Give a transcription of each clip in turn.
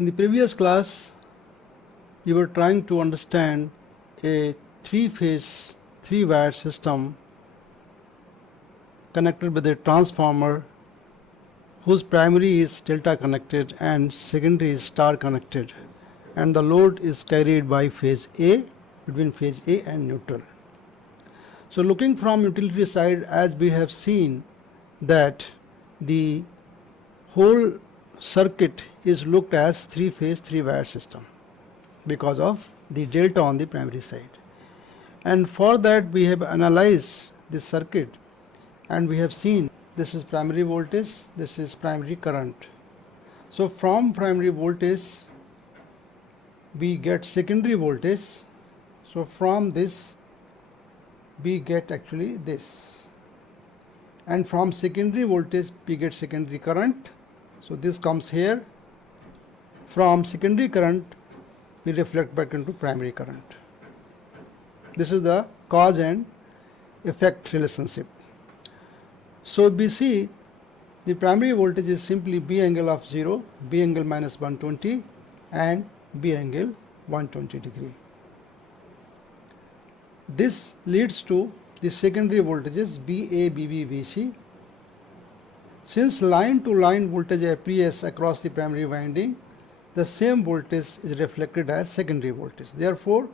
In the previous class, we were trying to understand a three-phase, three-wire system connected with a transformer whose primary is delta connected and secondary is star connected, and the load is carried by phase A, between phase A and neutral. So looking from utility side, as we have seen that the whole circuit is looked as three-phase, three-wire system because of the delta on the primary side. And for that we have analyzed this circuit, and we have seen this is primary voltage, this is primary current. So from primary voltage we get secondary voltage. So from this we get actually this, and from secondary voltage we get secondary current. So this comes here. From secondary current we reflect back into primary current. This is the cause and effect relationship. So we see the primary voltage is simply B angle of 0, B angle minus 120 and B angle 120 degree. This leads to the secondary voltages BA, BB, BC. Since line to line voltage appears across the primary winding, the same voltage is reflected as secondary voltage. Therefore,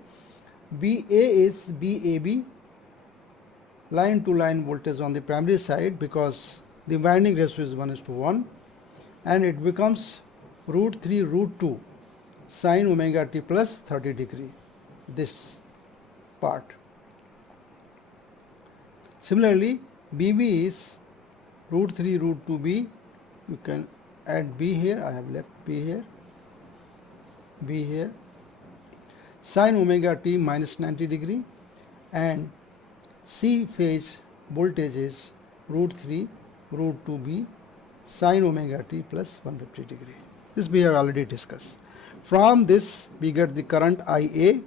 BA is BAB, line to line voltage on the primary side, because the winding ratio is 1:1, and it becomes root 3 root 2 sin omega t plus 30 degree, this part. Similarly, BB is root 3 root 2b. You can add B here. I have left B here, B here, sin omega t minus 90 degree, and C phase voltage is root 3 root 2b sin omega t plus 150 degree. This we have already discussed. From this we get the current IA,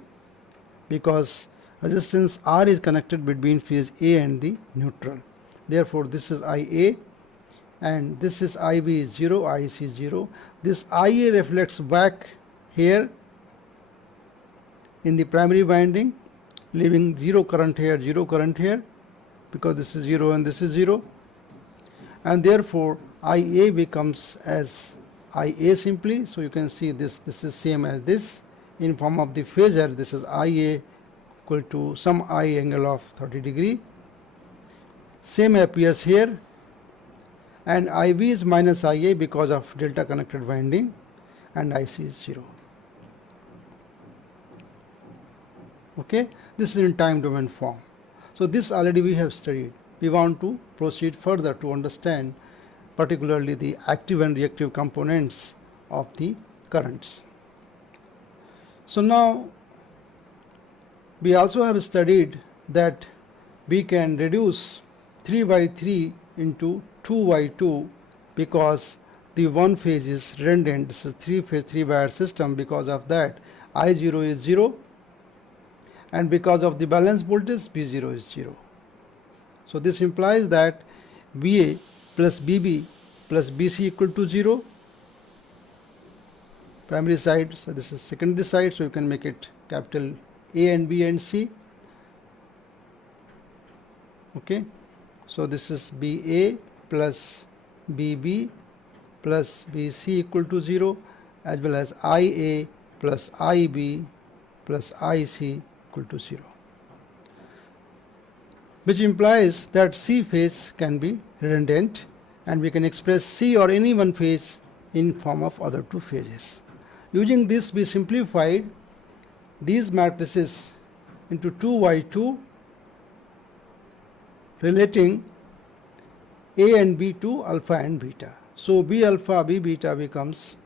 because resistance R is connected between phase A and the neutral. Therefore, this is IA, and this is IB is 0, IC is 0. This IA reflects back here in the primary winding, leaving 0 current here, 0 current here, because this is 0 and this is 0. And therefore, IA becomes as IA simply. So you can see this is same as this in form of the phasor. This is IA equal to some I angle of 30 degree. Same appears here, and IB is minus IA because of delta connected winding, and IC is 0. Okay, this is in time domain form. So this already we have studied. We want to proceed further to understand particularly the active and reactive components of the currents. So now we also have studied that we can reduce 3/3 into 2/2 because the one phase is redundant. This is three-phase, three-wire system. Because of that, I0 is 0, and because of the balance voltage, B0 is 0. So this implies that BA plus BB plus BC equal to 0. Primary side, so this is secondary side, so you can make it capital A and B and C. Okay, so this is BA plus BB plus BC equal to 0, as well as IA plus IB plus IC equal to 0, which implies that C phase can be redundant, and we can express C or any one phase in form of other two phases. Using this, we simplified these matrices into 2/2, relating A and B to alpha and beta. So B alpha B beta becomes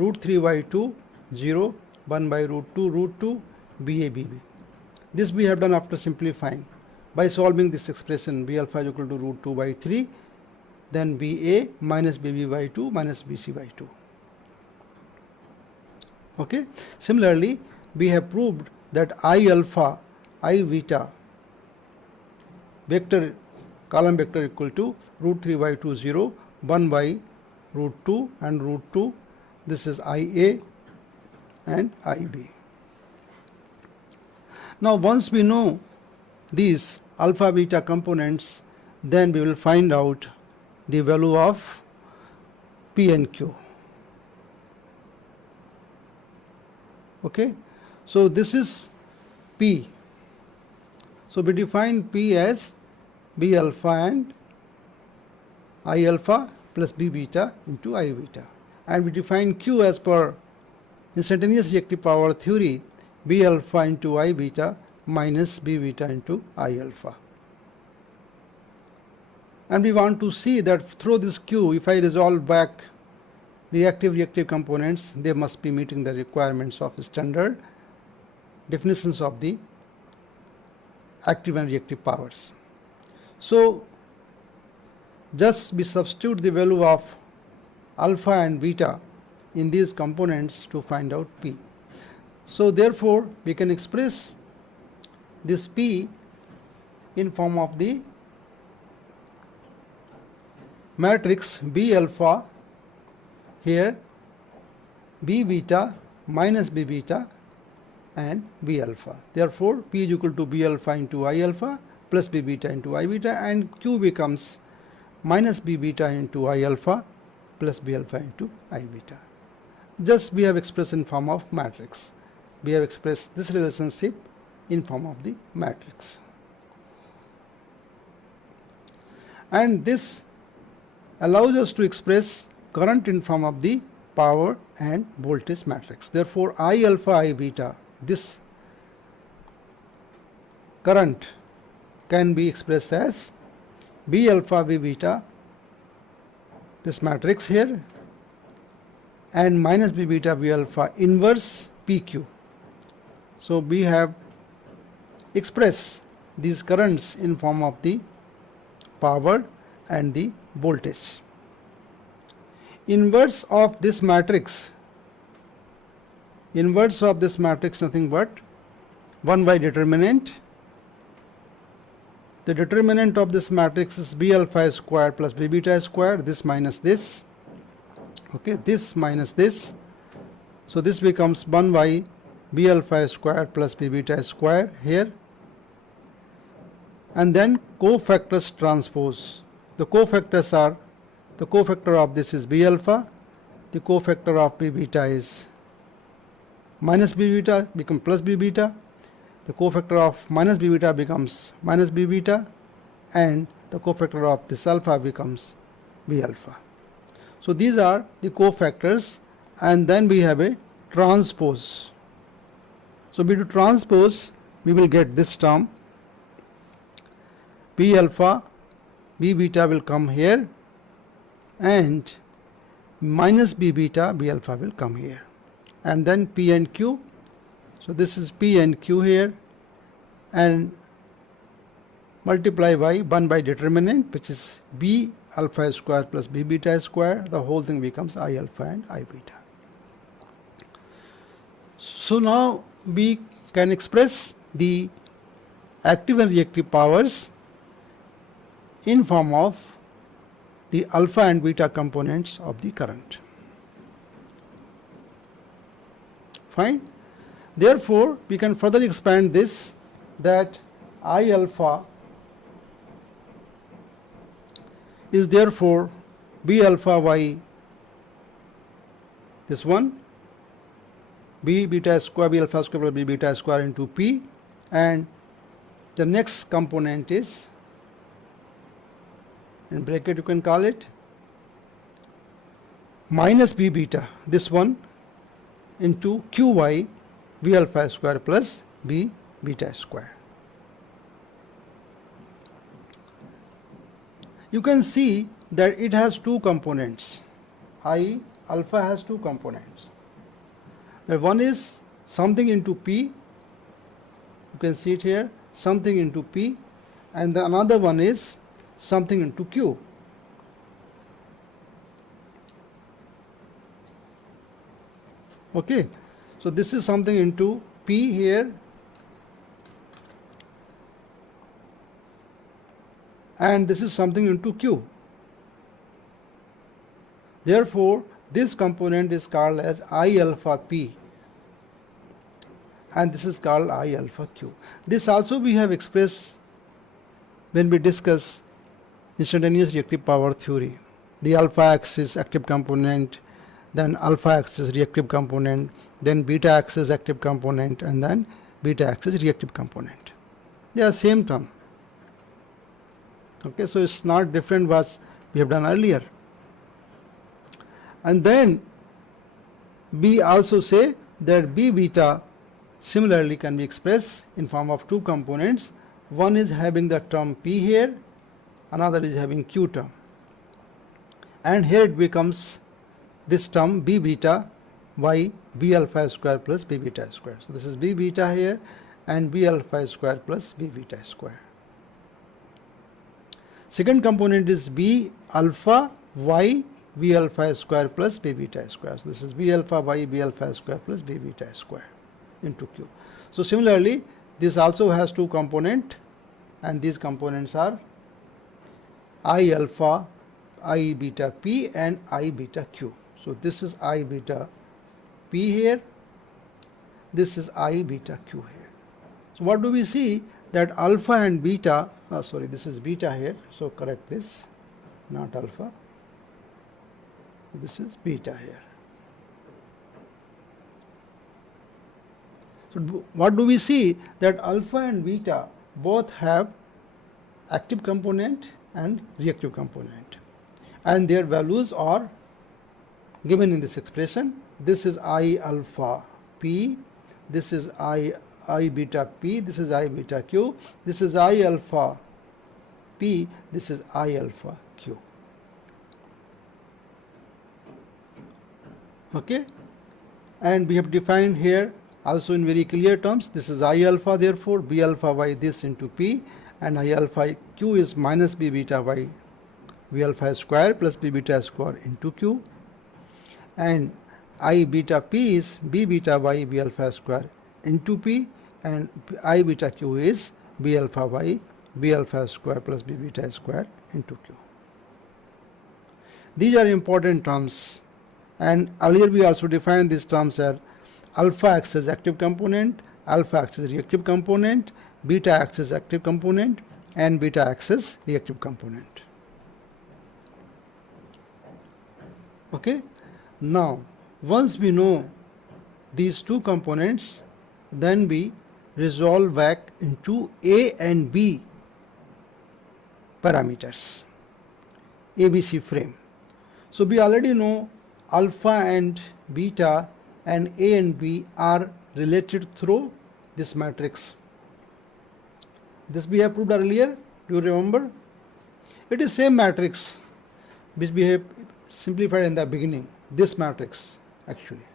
root 3/2 0 1 by root 2 BA BB. This we have done after simplifying by solving this expression. B alpha is equal to root 2/3, then BA minus BB by 2 minus BC by 2. Okay. Similarly, we have proved that I alpha I beta vector, column vector, equal to root 3/2 0 1 by root 2 and root 2. This is IA and IB. Now once we know these alpha beta components, then we will find out the value of P and Q. Okay, so this is P. So we define P as B alpha and I alpha plus B beta into I beta, and we define Q as per instantaneous reactive power theory, B alpha into I beta minus B beta into I alpha. And we want to see that through this Q, if I resolve back the active reactive components, they must be meeting the requirements of standard definitions of the active and reactive powers. So just we substitute the value of alpha and beta in these components to find out P. So therefore we can express this P in form of the matrix B alpha, here B beta minus B beta and B alpha. Therefore P is equal to B alpha into I alpha plus B beta into I beta, and Q becomes minus B beta into I alpha plus B alpha into I beta. Just we have expressed in form of matrix. We have expressed this relationship in form of the matrix. And this allows us to express current in form of the power and voltage matrix. Therefore I alpha I beta, this current can be expressed as B alpha B beta, this matrix here, and minus B beta B alpha inverse PQ. So we have expressed these currents in form of the power and the voltage. Inverse of this matrix nothing but 1 by determinant. The determinant of this matrix is B alpha square plus B beta square, this minus this, okay, this minus this. So this becomes 1 by B alpha square plus B beta square here, and then cofactors transpose. The cofactors are, the cofactor of this is B alpha, the cofactor of B beta is minus B beta, become plus B beta, the cofactor of minus B beta becomes minus B beta, and the cofactor of this alpha becomes B alpha. So these are the cofactors, and then we have a transpose. So we do transpose, we will get this term, B alpha B beta will come here, and minus B beta B alpha will come here, and then P and Q. So this is P and Q here, and multiply by 1 by determinant, which is B alpha square plus B beta square. The whole thing becomes I alpha and I beta. So now we can express the active and reactive powers in form of the alpha and beta components of the current. Fine. Therefore we can further expand this, that I alpha is therefore B alpha by this one, B beta square, B alpha square plus B beta square into P, and the next component is, in bracket you can call it, minus B beta, this one, into Qy B alpha square plus B beta square. You can see that it has two components. I alpha has two components. The one is something into P, you can see it here, something into P, and the another one is something into Q. Okay, so this is something into P here, and this is something into Q. Therefore this component is called as I alpha P. and this is called I alpha q. This also we have expressed when we discuss instantaneous reactive power theory. The alpha axis active component, then alpha axis reactive component, then beta axis active component, and then beta axis reactive component. They are same term. Okay, so it's not different what we have done earlier. And then we also say that B beta similarly can be expressed in form of two components. One is having the term P here, another is having Q term. And here it becomes this term B beta by B alpha square plus B beta square. So this is B beta here and B alpha square plus B beta square. Second component is B alpha y B alpha square plus B beta square. So this is B alpha y B alpha square plus B beta square into Q. So similarly, this also has two components, and these components are I alpha, I beta P and I beta Q. So this is I beta P here, this is I beta Q here. So what do we see? That alpha and beta, this is beta here, so correct this, not alpha. This is beta here. So what do we see? That alpha and beta both have active component and reactive component, and their values are given in this expression. This is I alpha P, this is I beta P, this is I beta Q, this is I alpha P, this is I alpha Q. Okay, and we have defined here also in very clear terms. This is I alpha, therefore B alpha y this into P, and I alpha Q is minus B beta y B alpha square plus B beta square into Q, and I beta P is B beta y B alpha square into P, and I beta Q is B alpha y B alpha square plus B beta square into Q. These are important terms. And earlier we also defined these terms as alpha axis active component, alpha axis reactive component, beta axis active component, and beta axis reactive component. Okay. Now, once we know these two components, then we resolve back into A and B parameters, ABC frame. So we already know alpha and beta and A and B are related through this matrix. This we have proved earlier, do you remember? It is same matrix which we have simplified in the beginning, this matrix actually.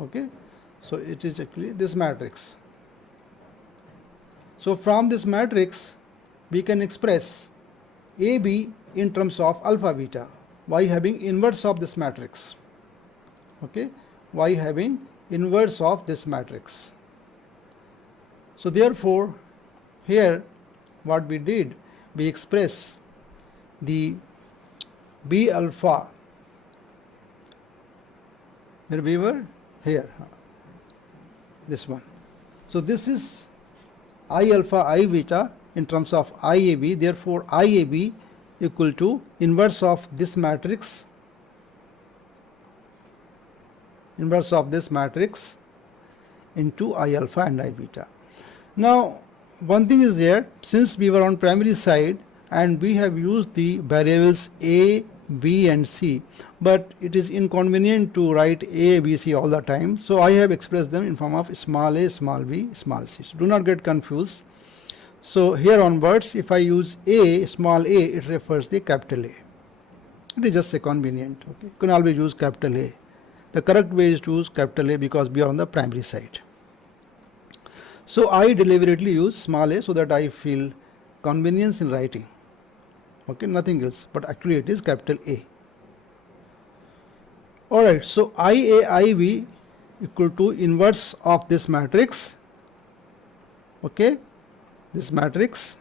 Okay, so it is actually this matrix. So from this matrix we can express AB in terms of alpha beta by having inverse of this matrix. Okay, by having inverse of this matrix. So therefore here what we did, we express the B alpha, where we were here, this one. So this is I alpha I beta in terms of IAB, therefore IAB equal to inverse of this matrix, inverse of this matrix into I alpha and I beta. Now one thing is there, since we were on primary side and we have used the variables A, B and C, but it is inconvenient to write A, B, C all the time, so I have expressed them in form of small a, small b, small c. So do not get confused. So here onwards, if I use A, small a, it refers the capital A. It is just a convenient. Okay, you can always use capital A. The correct way is to use capital A because we are on the primary side. So I deliberately use small a so that I feel convenience in writing. Okay, nothing else, but actually it is capital A. Alright, so IAIB equal to inverse of this matrix. Okay, this matrix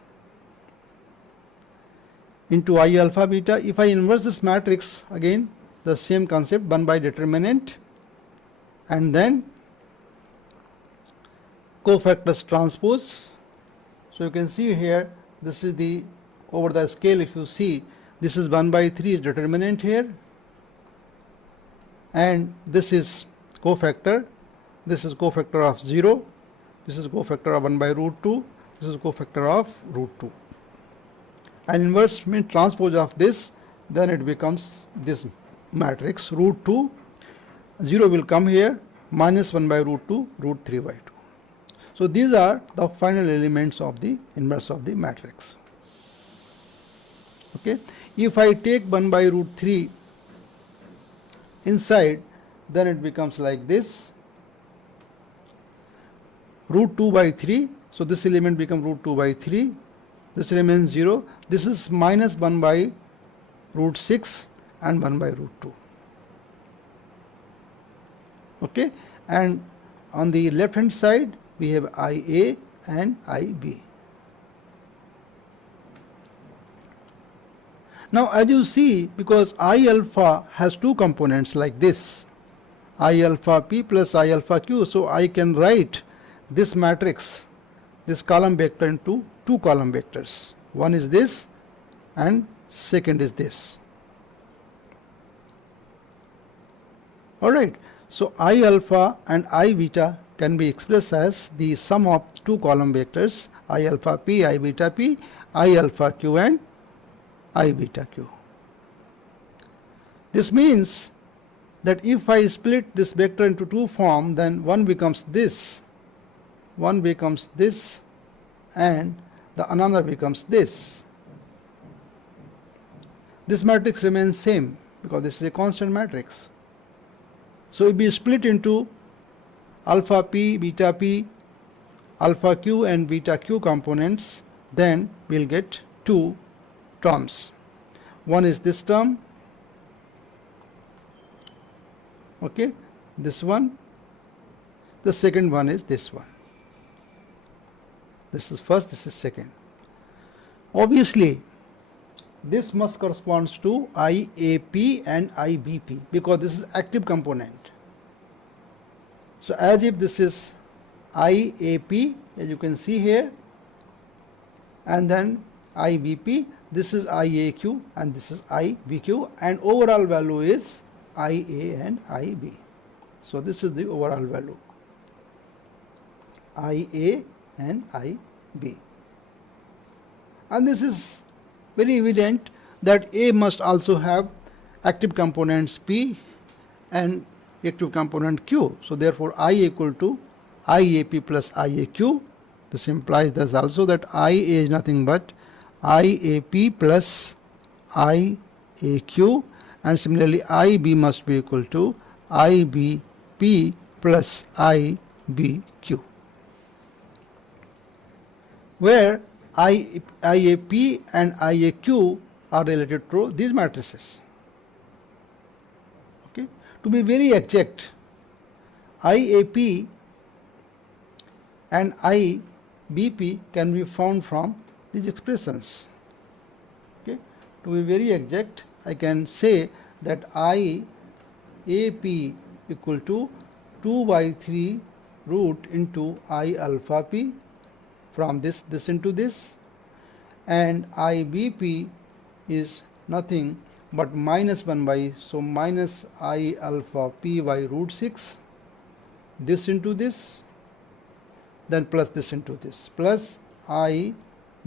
into I alpha beta. If I inverse this matrix, again the same concept, 1 by determinant, and then cofactors transpose. So you can see here, this is the, over the scale, if you see, this is 1 by 3 is determinant here, and this is cofactor, this is cofactor of 0, this is cofactor of 1 by root 2, this is cofactor of root 2. And inverse means transpose of this, then it becomes this matrix root 2, 0 will come here, minus 1 by root 2, root 3 by 2. So these are the final elements of the inverse of the matrix. Okay. If I take 1 by root 3 inside, then it becomes like this, root 2 by 3. So this element becomes root 2 by 3. This remains 0. This is minus 1 by root 6 and 1 by root 2. Okay. And on the left hand side, we have IA and IB. Now as you see, because I alpha has two components like this, I alpha P plus I alpha Q, so I can write this matrix, this column vector into two column vectors. One is this and second is this. Alright, so I alpha and I beta can be expressed as the sum of two column vectors, I alpha P, I beta P, I alpha Q and I beta Q. This means that if I split this vector into two forms, then one becomes this, and the another becomes this. This matrix remains same because this is a constant matrix. So if we split into alpha P, alpha Q and beta Q components, then we'll get two terms. One is this term, okay, this one. The second one is this one. This is first, this is second. Obviously, this must correspond to IAP and IBP because this is active component. So as if this is IAP, as you can see here, and then IBP, this is IAQ and this is IBQ, and overall value is IA and IB. So this is the overall value, IA and IB. And this is very evident that A must also have active components P and active component Q. So therefore I equal to IAP plus IAQ. This implies thus also that IA is nothing but IAP plus IAQ, and similarly IB must be equal to IBP plus IBQ, where IAP and IAQ are related to these matrices. Okay. To be very exact, IAP and IBP can be found from these expressions. Okay. To be very exact, I can say that IAP equal to 2 by 3 root into I alpha P, from this into this, and IBP is nothing but minus 1 by, so minus I alpha P by root 6, this into this, then plus this into this, plus I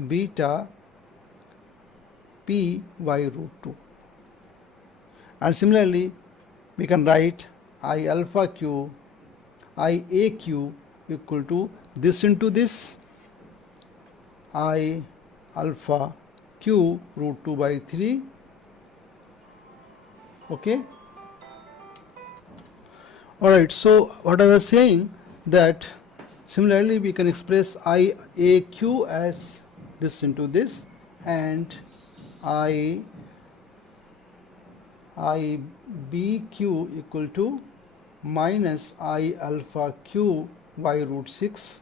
beta P by root 2. And similarly, we can write I alpha Q, I AQ equal to this into this, I alpha Q root 2 by 3. Okay. Alright, so what I was saying, that similarly we can express IAQ as this into this, and IBQ equal to minus I alpha Q by root 6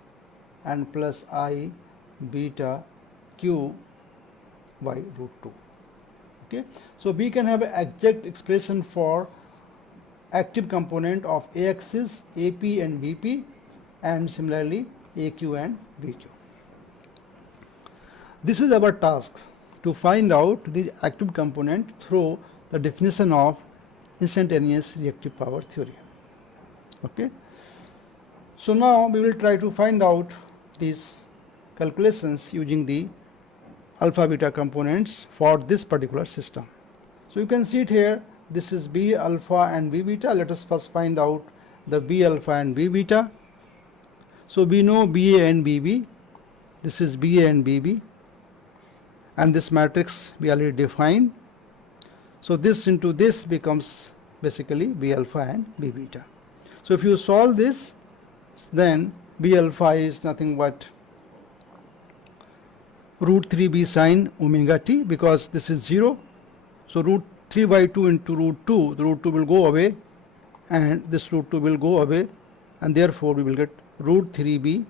and plus I beta Q by root 2. Okay. So we can have an exact expression for active component of A axis, AP and BP, and similarly AQ and BQ. This is our task, to find out the active component through the definition of instantaneous reactive power theory. Okay. So now we will try to find out these calculations using the alpha beta components for this particular system. So you can see it here, this is B alpha and B beta. Let us first find out the B alpha and B beta. So we know BA and BB, this is BA and BB, and this matrix we already defined. So this into this becomes basically B alpha and B beta. So if you solve this, then B alpha is nothing but root 3b sine omega t, because this is 0. So root 3 by 2 into root 2, the root 2 will go away and this root 2 will go away, and therefore we will get root 3b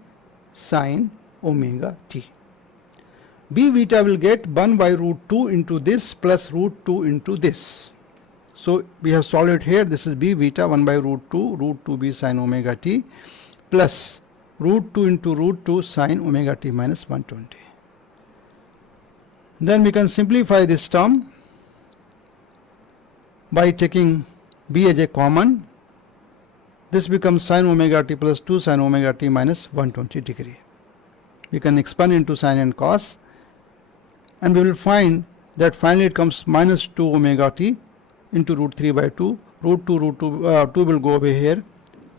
sine omega t. B beta will get 1 by root 2 into this plus root 2 into this. So we have solved it here. This is B beta 1 by root 2b sine omega t plus root 2 into root 2 sine omega t minus 120. Then we can simplify this term by taking B as a common. This becomes sine omega t plus 2 sine omega t minus 120 degree. We can expand into sine and cos, and we will find that finally it comes minus 2 omega t into root 3 by 2, root 2 2 will go away here,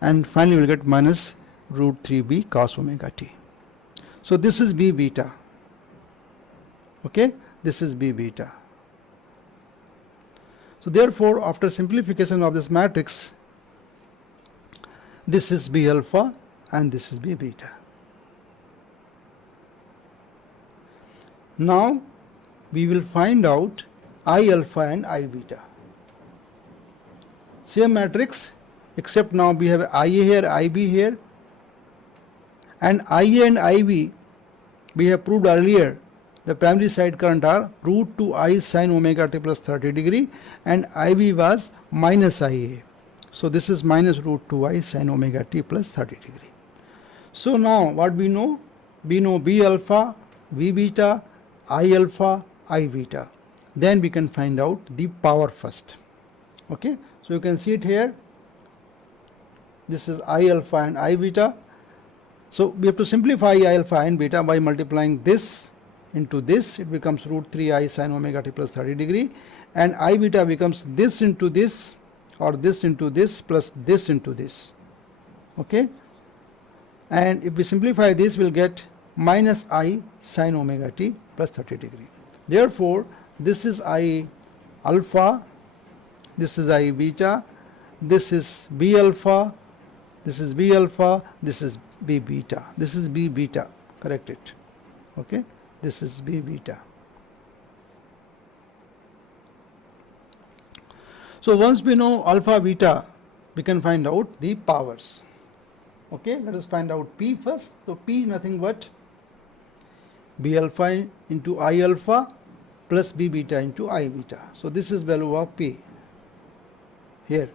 and finally we will get minus root 3b cos omega t. So this is B beta. Okay, this is B beta. So therefore, after simplification of this matrix, this is B alpha and this is B beta. Now we will find out I alpha and I beta. Same matrix, except now we have IA here, IB here, and IA and IB we have proved earlier. The primary side current are root 2I sine omega t plus 30 degree, and IB was minus IA. So this is minus root 2I sine omega t plus 30 degree. So now what we know? We know B alpha, V beta, I alpha, I beta. Then we can find out the power first. Okay, so you can see it here. This is I alpha and I beta. So we have to simplify I alpha and beta by multiplying this into this. It becomes root 3I sine omega t plus 30 degree, and I beta becomes this into this, or this into this plus this into this. Okay, and if we simplify this, we'll get minus I sine omega t plus 30 degree. Therefore this is I alpha, this is I beta, this is B alpha, this is B alpha, this is B beta, this is B beta, correct it. Okay, this is B beta. So once we know alpha beta, we can find out the powers. Okay, let us find out P first. So P nothing but B alpha into I alpha plus B beta into I beta. So this is value of P here,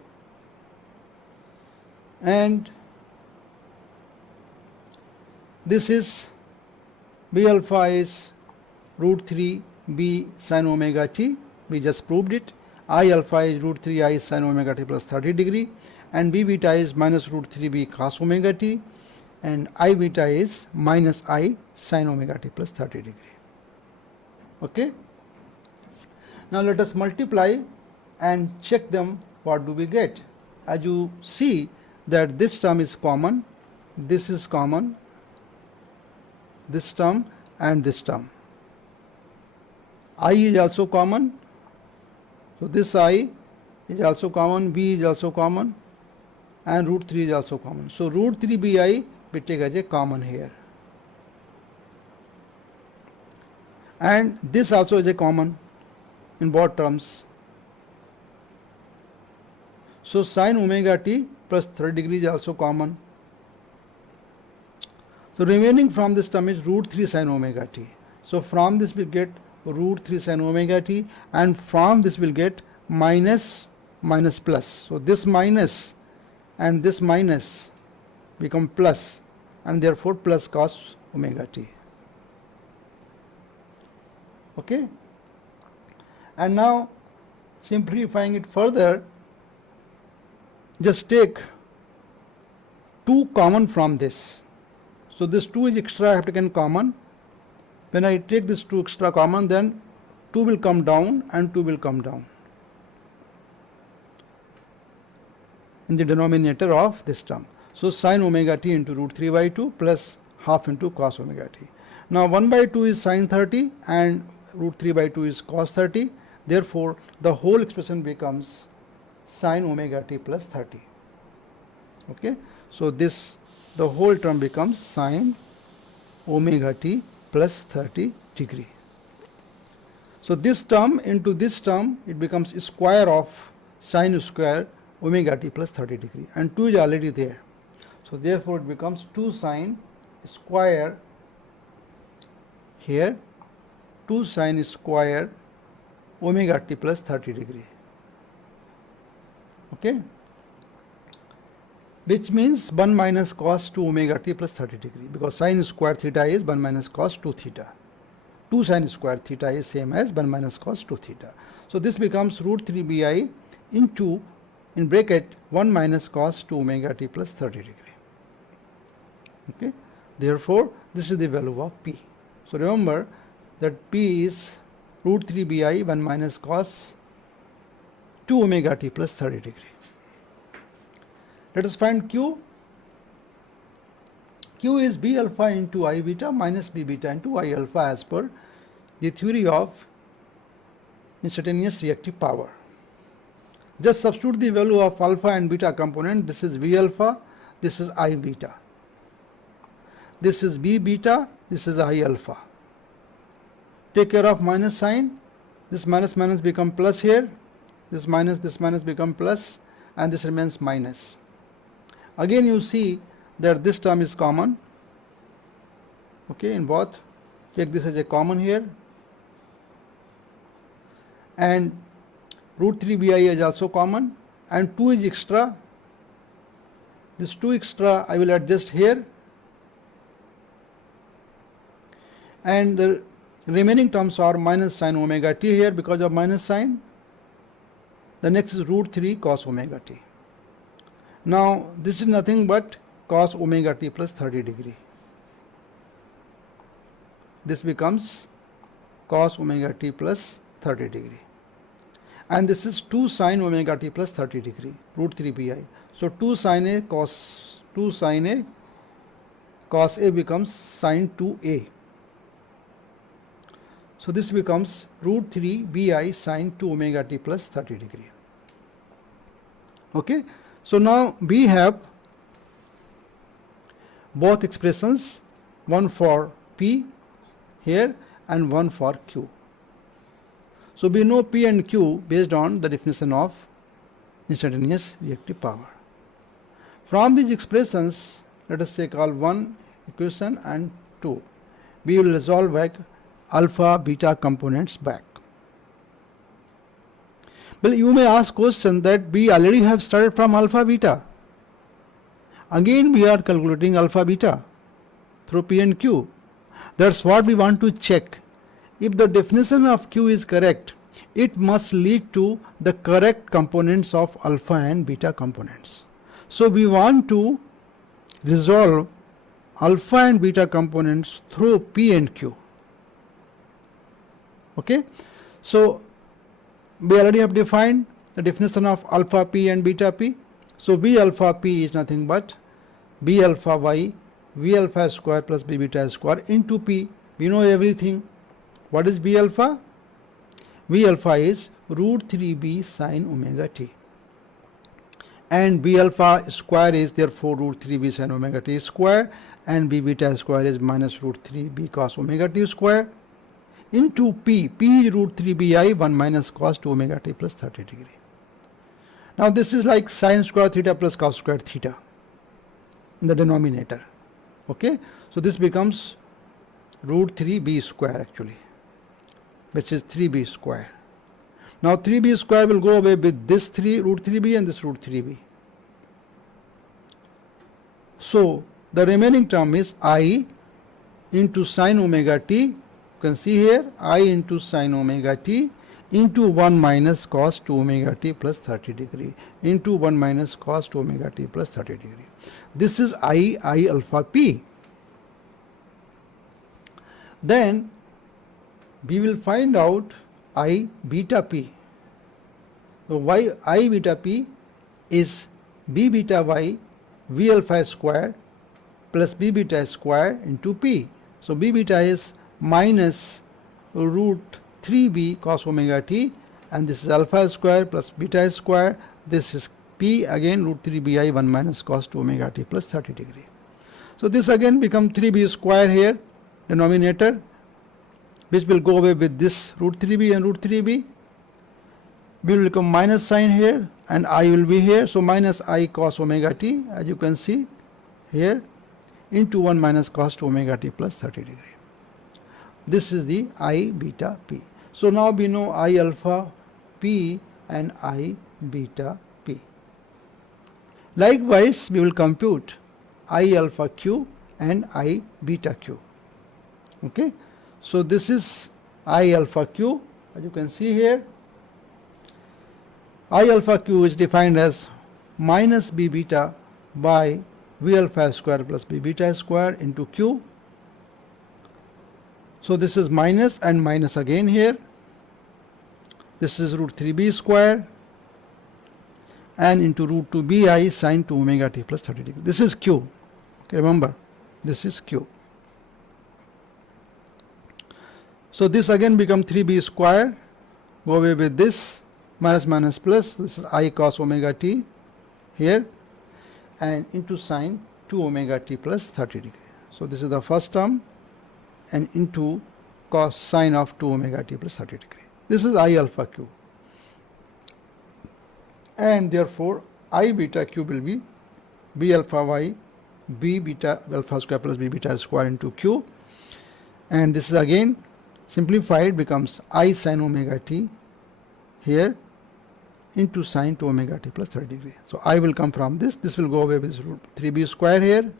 and this is B alpha is root 3 B sine omega t, we just proved it. I alpha is root 3 I sine omega t plus 30 degree, and B beta is minus root 3 B cos omega t, and I beta is minus I sine omega t plus 30 degree. Okay. Now let us multiply and check them. What do we get? As you see that this term is common, this is common, this term and this term. I is also common, so this I is also common, B is also common, and root 3 is also common. So root 3 BI we take as a common here, and this also is a common in both terms. So sine omega t plus 30 degree is also common. So remaining from this term is root 3 sine omega t. So from this we get root 3 sine omega t, and from this we'll get minus plus. So this minus and this minus become plus. and therefore plus cos omega t. Okay, and now simplifying it further, just take 2 common from this. So this 2 is extra, I have taken common. When I take this 2 extra common, then 2 will come down and 2 will come down in the denominator of this term. So sin omega t into root 3 by 2 plus half into cos omega t. Now 1 by 2 is sin 30 and root 3 by 2 is cos 30. Therefore, the whole expression becomes sin omega t plus 30. Okay, so this, the whole term becomes sin omega t plus 30 degree. So this term into this term, it becomes square of sin square omega t plus 30 degree, and 2 is already there. So therefore it becomes 2 sin square here, 2 sin square omega t plus 30 degree. Okay, which means 1 minus cos 2 omega t plus 30 degree, because sin square theta is 1 minus cos 2 theta. 2 sin square theta is same as 1 minus cos 2 theta. So this becomes root 3 bi into, in bracket, 1 minus cos 2 omega t plus 30 degree. Okay, therefore this is the value of p. So remember that p is root 3 bi 1 minus cos 2 omega t plus 30 degree. Let us find q. Q is b alpha into I beta minus b beta into I alpha as per the theory of instantaneous reactive power. Just substitute the value of alpha and beta component. This is v alpha, this is I beta. This is b beta, this is I alpha. Take care of minus sign. This minus minus become plus here. This minus become plus, and this remains minus. Again you see that this term is common. Okay, in both. Take this as a common here. And root 3 bi is also common, and 2 is extra. This 2 extra I will adjust here, and the remaining terms are minus sin omega t here because of minus sign. The next is root 3 cos omega t. Now this is nothing but cos omega t plus 30 degree. This becomes cos omega t plus 30 degree. And this is 2 sin omega t plus 30 degree, root 3 pi. So 2 sin a cos a becomes sin 2a. So this becomes root 3 bi sin 2 omega t plus 30 degree. Okay, so now we have both expressions, one for p here and one for q. So we know p and q based on the definition of instantaneous reactive power. From these expressions, let us say call 1 equation and 2. We will resolve back alpha beta components back. Well, you may ask question that we already have started from alpha beta. Again we are calculating alpha beta through p and q. That's what we want to check. If the definition of q is correct, it must lead to the correct components of alpha and beta components. So we want to resolve alpha and beta components through p and q. Okay, so we already have defined the definition of alpha p and beta p. So b alpha p is nothing but b alpha y v alpha square plus b beta square into p. We know everything. What is b alpha? V alpha is root 3b sin omega t, and b alpha square is therefore root 3b sin omega t square, and b beta square is minus root 3b cos omega t square into p. P is root 3bi 1 minus cos 2 omega t plus 30 degree. Now this is like sin square theta plus cos square theta in the denominator. Okay, so this becomes root 3b square actually, which is 3b square. Now 3b square will go away with this root 3b and this root 3b. So The remaining term is I into sine omega t. You can see here I into sine omega t into 1 minus cos 2 omega t plus 30 degree into 1 minus cos 2 omega t plus 30 degree. This is I alpha p. Then we will find out I beta p. So y I beta p is b beta y v alpha square plus b beta square into p. So b beta is minus root 3b cos omega t, and this is alpha square plus beta square. This is p again root 3bi 1 minus cos 2 omega t plus 30 degree. So this again become 3b square here, denominator, which will go away with this root 3b and root 3b. We will become minus sign here and I will be here. So minus I cos omega t, as you can see here, into 1 minus cos 2 omega t plus 30 degree. This is the I beta p. So now we know I alpha p and I beta p. Likewise, we will compute I alpha q and I beta q. Okay. So this is I alpha q, as you can see here. I alpha q is defined as minus b beta by v alpha square plus b beta square into q. So this is minus and minus again here. This is root 3b square and into root 2bi sine 2 omega t plus 30 degree. This is q. Okay, remember, this is q. So this again become 3b square, go away with this, minus minus plus, this is I cos omega t here, and into sine 2 omega t plus 30 degree. So this is the first term, and into cos sine of 2 omega t plus 30 degree. This is I alpha q. And therefore I beta q will be b alpha y b beta alpha square plus b beta square into q. And this is again simplified, becomes I sin omega t here into sine 2 omega t plus 30 degree. So I will come from this. This will go away with root 3b square here.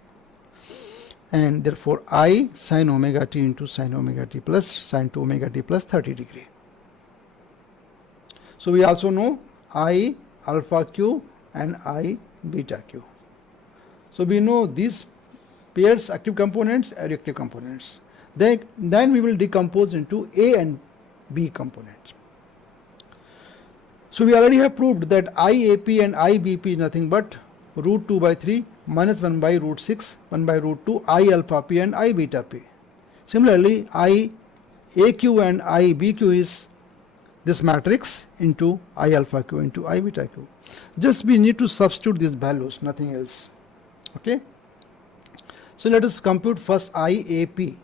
And therefore I sin omega t into sin omega t plus sin 2 omega t plus 30 degree. So we also know I alpha q and I beta q. So we know these pairs active components and reactive components. Then we will decompose into A and B components. So we already have proved that IAP and IBP is nothing but root 2 by 3 minus 1 by root 6, 1 by root 2, I alpha p and I beta p. Similarly, IAQ and IBQ is this matrix into I alpha q into I beta q. Just we need to substitute these values, nothing else. Okay. So let us compute first IAP.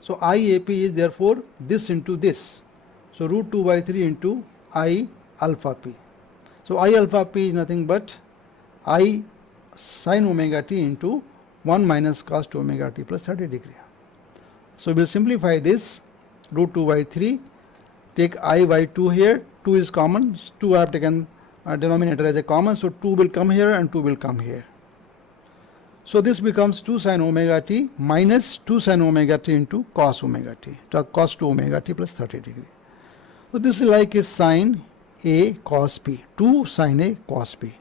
So IAP is therefore this into this. So root 2 by 3 into I alpha p. So I alpha p is nothing but I sin omega t into 1 minus cos 2 omega t plus 30 degree. So we will simplify this. Root 2 by 3, take I by 2 here, 2 is common, 2 I have taken denominator as a common, so 2 will come here and 2 will come here. So this becomes 2 sin omega t minus 2 sin omega t into cos omega t, cos 2 omega t plus 30 degree. So this is like a sin A cos B, 2 sin A cos B.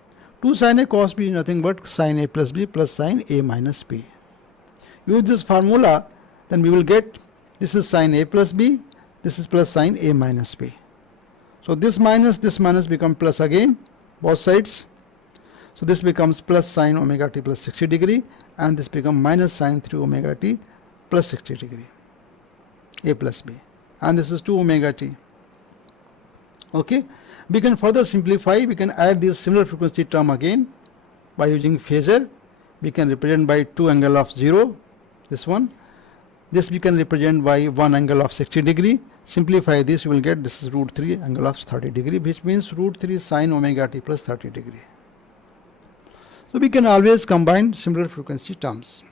2 sin A cos B is nothing but sin A plus B plus sin A minus B. Use this formula, then we will get this is sin A plus B, this is plus sin A minus B. So this minus become plus again, both sides. So this becomes plus sin omega t plus 60 degree, and this becomes minus sin 3 omega t plus 60 degree, A plus B, and this is 2 omega t. Okay, we can further simplify, we can add this similar frequency term again by using phasor. We can represent by 2 angle of 0, this one. This we can represent by 1 angle of 60 degree. Simplify this, you will get this is root 3 angle of 30 degree, which means root 3 sin omega t plus 30 degree. So we can always combine similar frequency terms.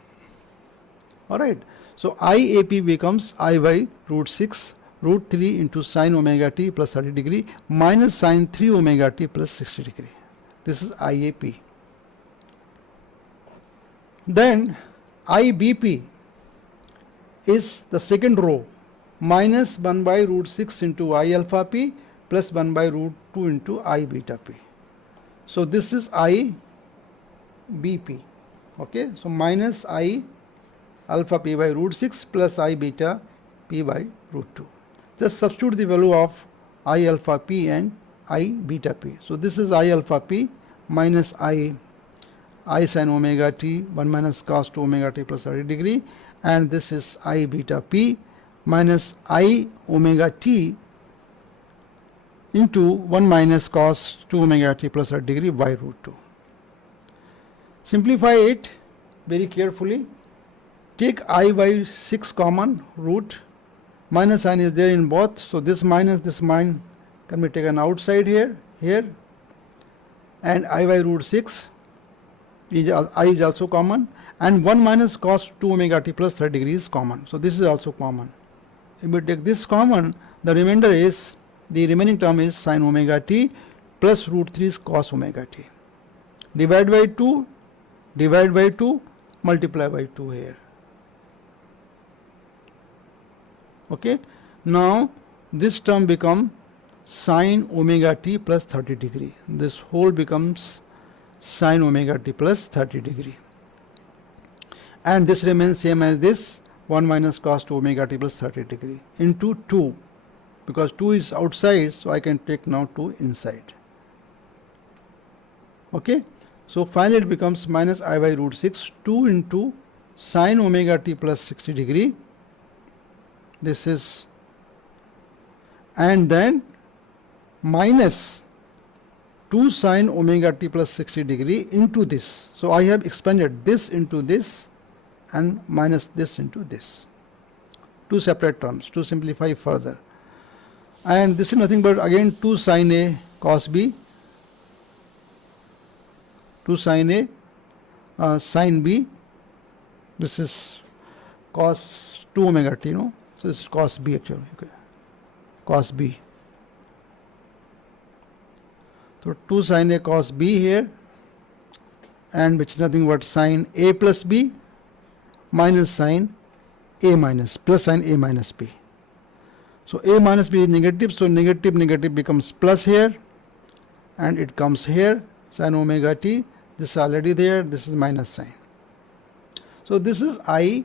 Alright, so IAP becomes I by root 6 root 3 into sin omega t plus 30 degree minus sin 3 omega t plus 60 degree. This is IAP. Then IBP is the second row, minus 1 by root 6 into I alpha p plus 1 by root 2 into I beta p. So this is IBP. Okay, so minus I alpha p by root 6 plus I beta p by root 2. Just substitute the value of I alpha p and I beta p. So this is I alpha p minus I sin omega t 1 minus cos 2 omega t plus 30 degree, and this is I beta p minus I omega t into 1 minus cos 2 omega t plus 30 degree by root 2. Simplify it very carefully. Take I by 6 common, root, minus sign is there in both, so this minus can be taken outside here, and I by root 6 I is also common, and 1 minus cos 2 omega t plus 30 degree is common. So this is also common. If we take this common, the remaining term is sin omega t plus root 3 is cos omega t. Divide by 2, multiply by 2 here. Okay. Now this term becomes sin omega t plus 30 degree. This whole becomes sin omega t plus 30 degree. And this remains same as this, 1 minus cos 2 omega t plus 30 degree into 2. Because 2 is outside, so I can take now 2 inside. Okay. So finally it becomes minus I by root 6, 2 into sin omega t plus 60 degree. This is, and then minus 2 sin omega t plus 60 degree into this. So I have expanded this into this and minus this into this. Two separate terms to simplify further. And this is nothing but again 2 sin A cos B, 2 sin A sin B. This is cos 2 omega t, no? So this is cos B actually, okay. Cos B. So 2 sin A cos B here, and which is nothing but sin A plus B minus sin A minus plus sin A minus B. So A minus B is negative, so negative becomes plus here, and it comes here, sin omega t. This is already there, this is minus sign. So this is I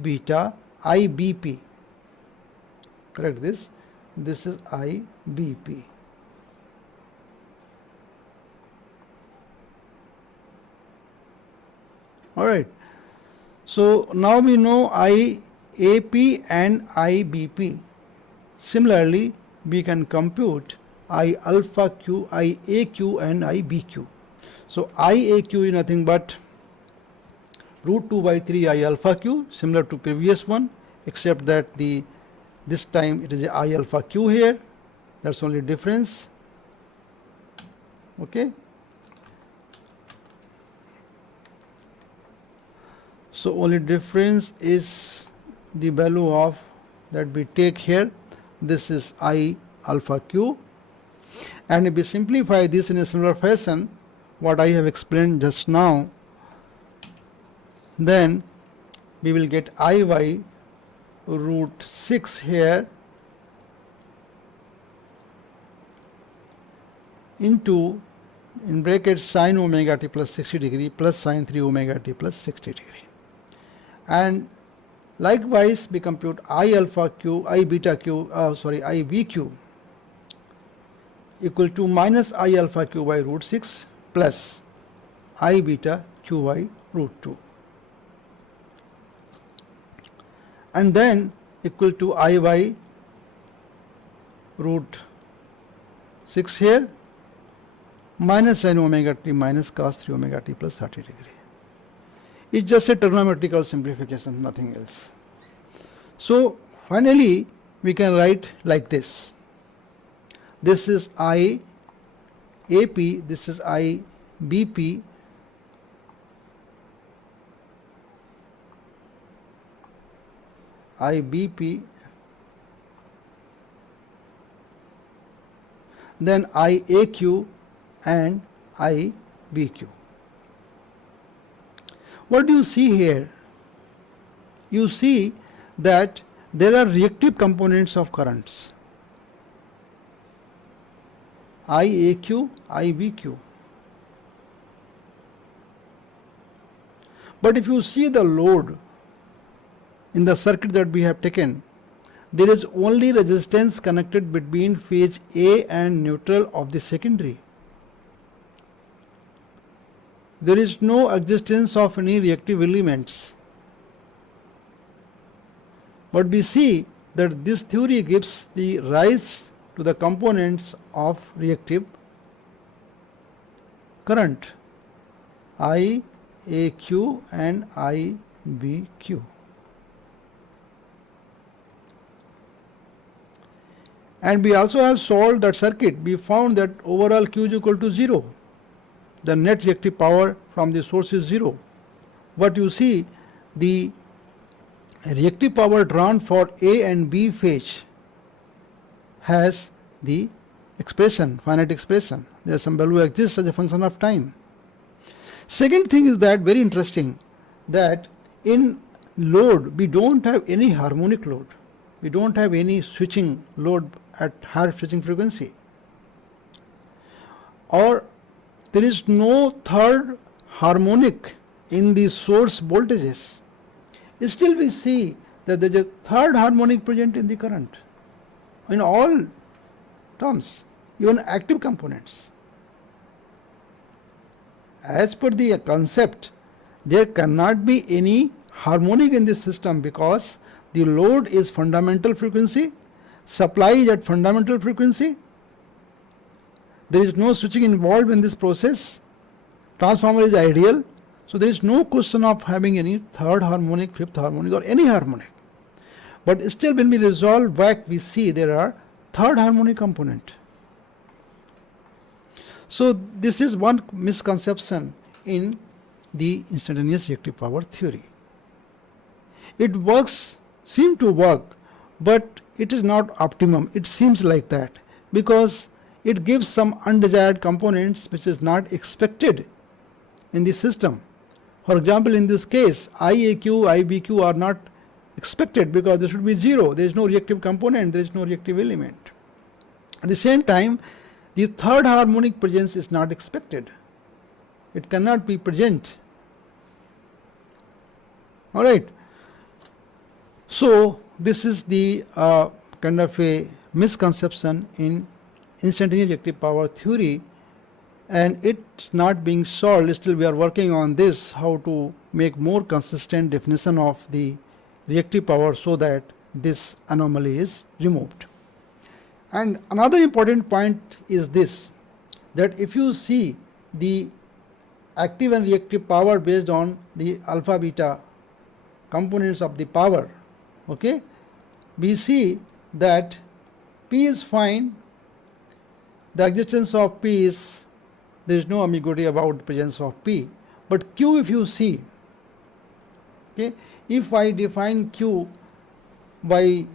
beta, IBP. Correct this. This is IBP. Alright. So now we know IAP and IBP. Similarly, we can compute I alpha q, IAQ and IBQ. So IAQ is nothing but root 2 by 3 I alpha q, similar to previous one, except that this time it is I alpha q here. That's only difference. Okay. So only difference is the value of that we take here. This is I alpha q, and if we simplify this in a similar fashion, what I have explained just now, then we will get I by root 6 here into, in bracket, sin omega t plus 60 degree plus sin 3 omega t plus 60 degree. And likewise we compute I alpha q, I beta q, IBQ equal to minus I alpha q by root 6 plus I beta q by root 2. And then equal to I by root 6 here minus sin omega t minus cos 3 omega t plus 30 degree. It's just a trigonometrical simplification, nothing else. So finally we can write like this. This is I AP, this is I BP, IBP, then IAQ and IBQ. What do you see here? you see that there are reactive components of currents, IAQ, IBQ. But if you see the load in the circuit that we have taken, there is only resistance connected between phase A and neutral of the secondary. There is no existence of any reactive elements. But we see that this theory gives the rise to the components of reactive current, IAQ and IBQ. And we also have solved that circuit. We found that overall Q is equal to 0. The net reactive power from the source is 0. But you see, the reactive power drawn for A and B phase has the expression, finite expression. There is some value exists as a function of time. Second thing is that, very interesting, that in load we don't have any harmonic load. We don't have any switching load at higher switching frequency, or there is no third harmonic in the source voltages. Still we see that there is a third harmonic present in the current in all terms, even active components. As per the concept, there cannot be any harmonic in this system because the load is fundamental frequency, supply is at fundamental frequency, there is no switching involved in this process, transformer is ideal, so there is no question of having any third harmonic, fifth harmonic or any harmonic. But still when we resolve back, we see there are third harmonic component. So this is one misconception in the instantaneous reactive power theory. It works, seems to work, but it is not optimum. It seems like that because it gives some undesired components which is not expected in the system. For example, in this case, IAQ, IBQ are not expected because there should be 0. There is no reactive component, there is no reactive element. At the same time, the third harmonic presence is not expected. It cannot be present. Alright. So this is the kind of a misconception in instantaneous reactive power theory, and it's not being solved. Still we are working on this, how to make more consistent definition of the reactive power so that this anomaly is removed. And another important point is this, that if you see the active and reactive power based on the alpha beta components of the power, okay, we see that P is fine, the existence of P is, there is no ambiguity about the presence of P, but Q if you see, okay, if I define Q by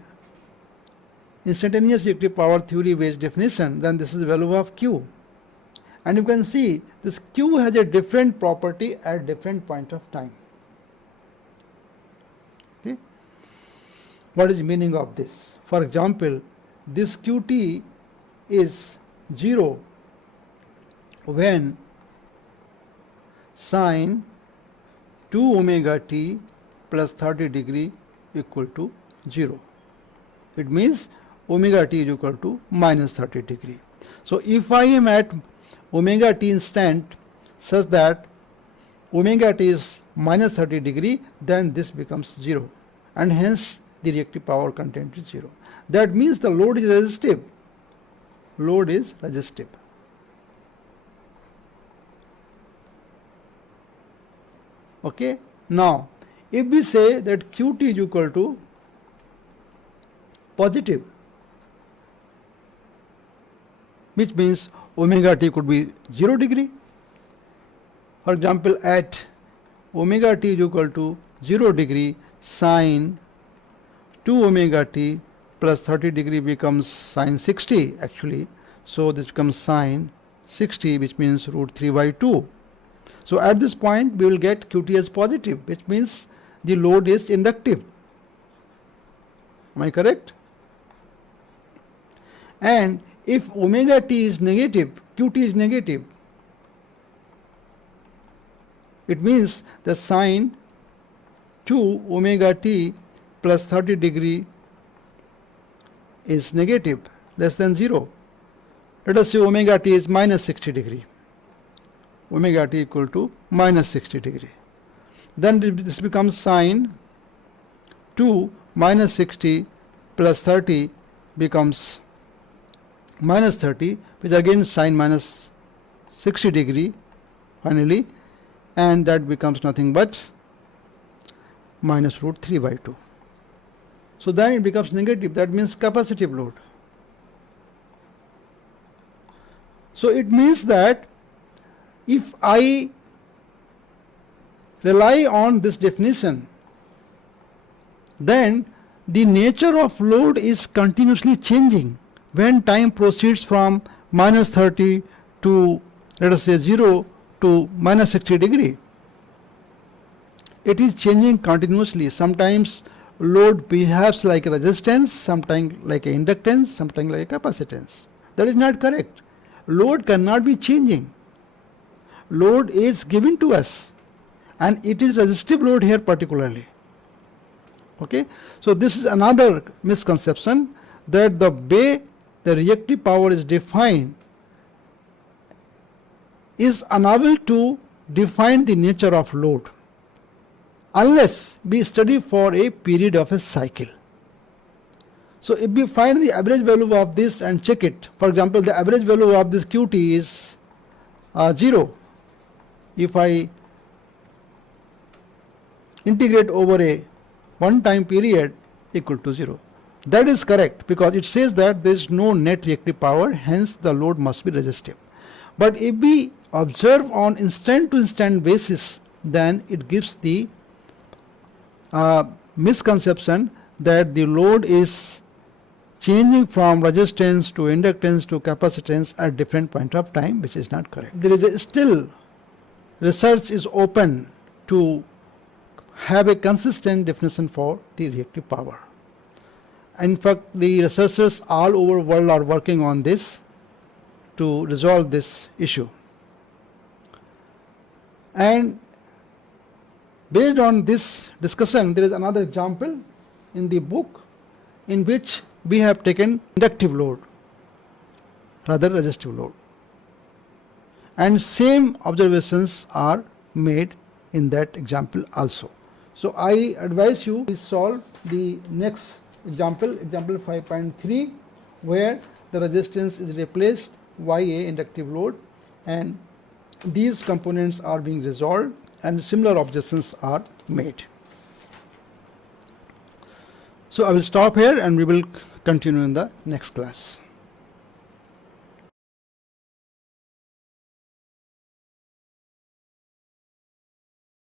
instantaneous reactive power theory based definition, then this is the value of Q. And you can see this Q has a different property at different point of time. Okay. What is the meaning of this? For example, this Qt is 0 when sine 2 omega t plus 30 degree equal to 0. It means omega t is equal to minus 30 degree. So if I am at omega t instant such that omega t is minus 30 degree, then this becomes 0 and hence the reactive power content is 0. That means the load is resistive. Load is resistive. Okay. Now if we say that Qt is equal to positive, which means omega t could be 0 degree. For example, at omega t is equal to 0 degree, sine 2 omega t plus 30 degree becomes sine 60 actually. So this becomes sine 60, which means root 3 by 2. So at this point we will get Qt as positive, which means the load is inductive. Am I correct? And if omega t is negative, qt is negative, it means the sine 2 omega t plus 30 degree is negative, less than 0. Let us say omega t is minus 60 degree. Omega t equal to minus 60 degree. Then this becomes sine 2 minus 60 plus 30 becomes minus 30, which again sine minus 60 degree finally, and that becomes nothing but minus root 3 by 2. So then it becomes negative, that means capacitive load. So it means that if I rely on this definition, then the nature of load is continuously changing when time proceeds from minus 30 to, let us say, 0 to minus 60 degree. It is changing continuously. Sometimes load behaves like a resistance, sometimes like a inductance, sometimes like a capacitance. That is not correct. Load cannot be changing. Load is given to us, and it is resistive load here particularly. Okay, so this is another misconception, that the way the reactive power is defined is unable to define the nature of load unless we study for a period of a cycle. So if we find the average value of this and check it, for example, the average value of this qt is 0. If I integrate over a one time period equal to 0, that is correct, because it says that there is no net reactive power, hence the load must be resistive. But if we observe on instant to instant basis, then it gives the misconception that the load is changing from resistance to inductance to capacitance at different point of time, which is not correct. There is still research is open to have a consistent definition for the reactive power. In fact, the researchers all over the world are working on this to resolve this issue. And based on this discussion, there is another example in the book in which we have taken inductive load, rather resistive load, and same observations are made in that example also. So I advise you to solve the next example, example 5.3, where the resistance is replaced by a inductive load, and these components are being resolved and similar objections are made. So I will stop here and we will continue in the next class.